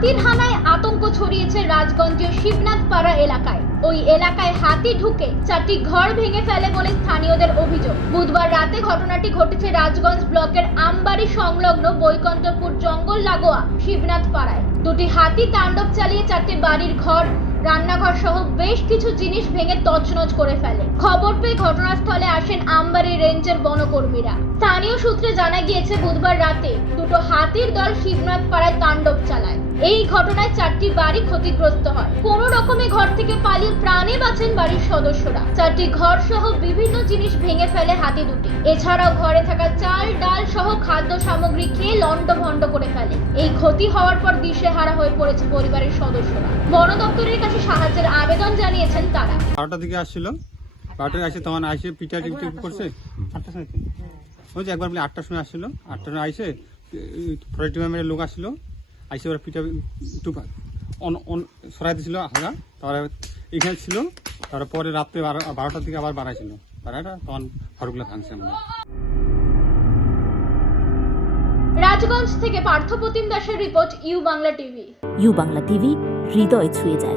হাতির হানায় আতঙ্ক ছড়িয়েছে রাজগঞ্জের শিবনাথ পাড়া এলাকায়। ওই এলাকায় হাতি ঢুকে 4টি ঘর ভেঙে ফেলে বলে স্থানীয়দের অভিযোগ। বুধবার রাতে ঘটনাটি ঘটেছে রাজগঞ্জ ব্লকের আমবাড়ি সংলগ্ন বৈকুণ্ঠপুর জঙ্গল লাগোয়া শিবনাথ পাড়ায়। দুটি হাতি তাণ্ডব চালিয়ে 4টি বাড়ির ঘর, রান্নাঘর সহ বেশ কিছু জিনিস ভেঙে তছনছ করে ফেলে। খবর পেয়ে ঘটনাস্থলে আসেন আমবাড়ি রেঞ্জের বনকর্মীরা। স্থানীয় সূত্রে জানা গিয়েছে বুধবার রাতে দুটো হাতির দল শিবনাথ পাড়ায় তাণ্ডব চালায়। এই ঘটনায় 4টি বাড়ি ক্ষতিগ্রস্ত হয়। কোনো রকমে ঘর থেকে পালিয়ে প্রাণে বাঁচেন বাড়ির সদস্যরা। 4টি ঘর সহ বিভিন্ন জিনিস ভেঙে ফেলে হাতি দুটি। এছাড়াও ঘরে থাকা চাল, ডাল সহ খাদ্য সামগ্রী খেয়ে লণ্ডভণ্ড করে ফেলে। এই ক্ষতি হওয়ার পর দিশেহারা হয়ে পড়েছে পরিবারের সদস্যরা। বন দপ্তরের কাছে সাহায্যের আবেদন জানিয়েছেন তারা। 12টার দিকে আসছিল, 12টায় আসে তখন আইসে পিঠা টিপি করছে। 8টার সময় ওই যে একবার বলে 8টার সময় আসছিল, 8টার সময় আইসে ফরেস্ট ডিপার্টমেন্টের লোক আসছিল, আইসে ওরা পিঠা একটু সরাই দিয়েছিল হালকা, তারপরে এখানে ছিল। তারপরে রাত্রে 12টার দিকে আবার বাড়াইছিল, বাড়াইটা তখন ঘরগুলো ভাঙছে আমাদের। রাজগঞ্জ থেকে পার্থপ্রতিম দাসের report, U Bangla TV. U Bangla TV হৃদয় ছুঁয়ে যায়।